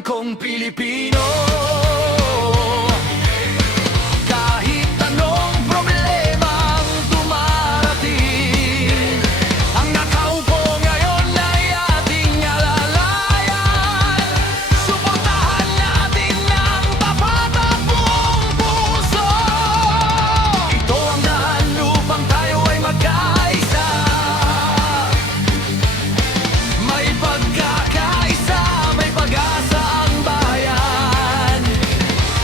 bayan kong Pilipino. Kahit anong problemang dumarating, ang nakaupo ngayon ay ating alalayan. Suportahan natin ng tapat at buong puso. Ito ang daan upang tayo ay magkaisa. May pagkakaisa, may pag-asa ang bayan.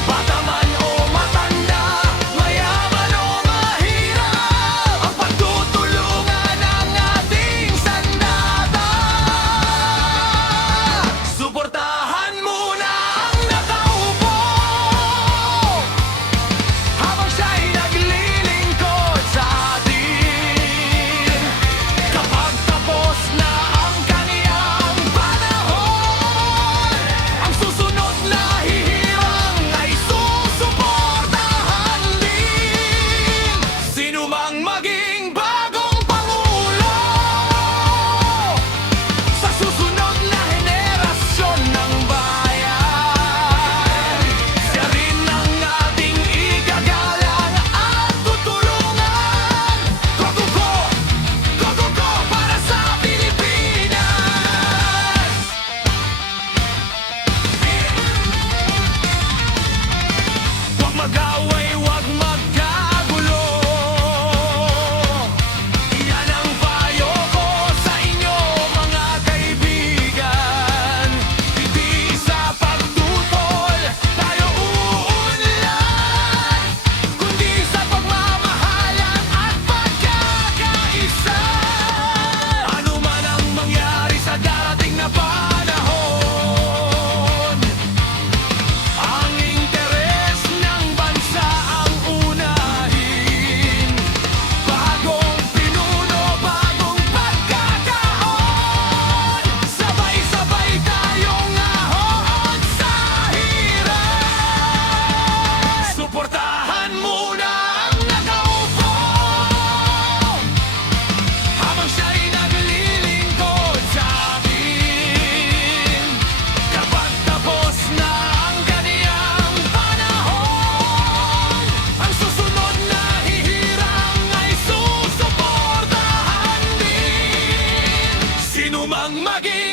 Bata man o matanda, mayaman o mahirap, ang pagtutulungan ang ating sandata. Suportahan muna ang nakaupo habang siya'y naglilingkod sa atin. Kapag tapos na ang kaniyang panahon, ang susunod na hihirang ay susuportahan din. Sino mang maging bagong pangulo sa susunod na henerasyon ng bayan, siya rin ang ating igagalang at tutulungan. Gogo para sa Pilipinas. Huwag mag-away, huwag magkagulo. Yan ang payo ko sa inyo, mga kaibigan. Hindi sa pagtutol tayo uunlad, kundi sa pagmamahalan at pagkakaisa. Ano man ang mangyari sa darating na panahon, ang interes ng bansa ang unahin. Bagong pinuno, bagong pagkakataon, sabay-sabay tayong ahon sa hirap. Suportahan muna ang nakaupo habang siya'y naglilingkod sa atin. Kapag tapos na ang kaniyang panahon, ang susunod na hihirang ay susuportahan din. Sino mang maging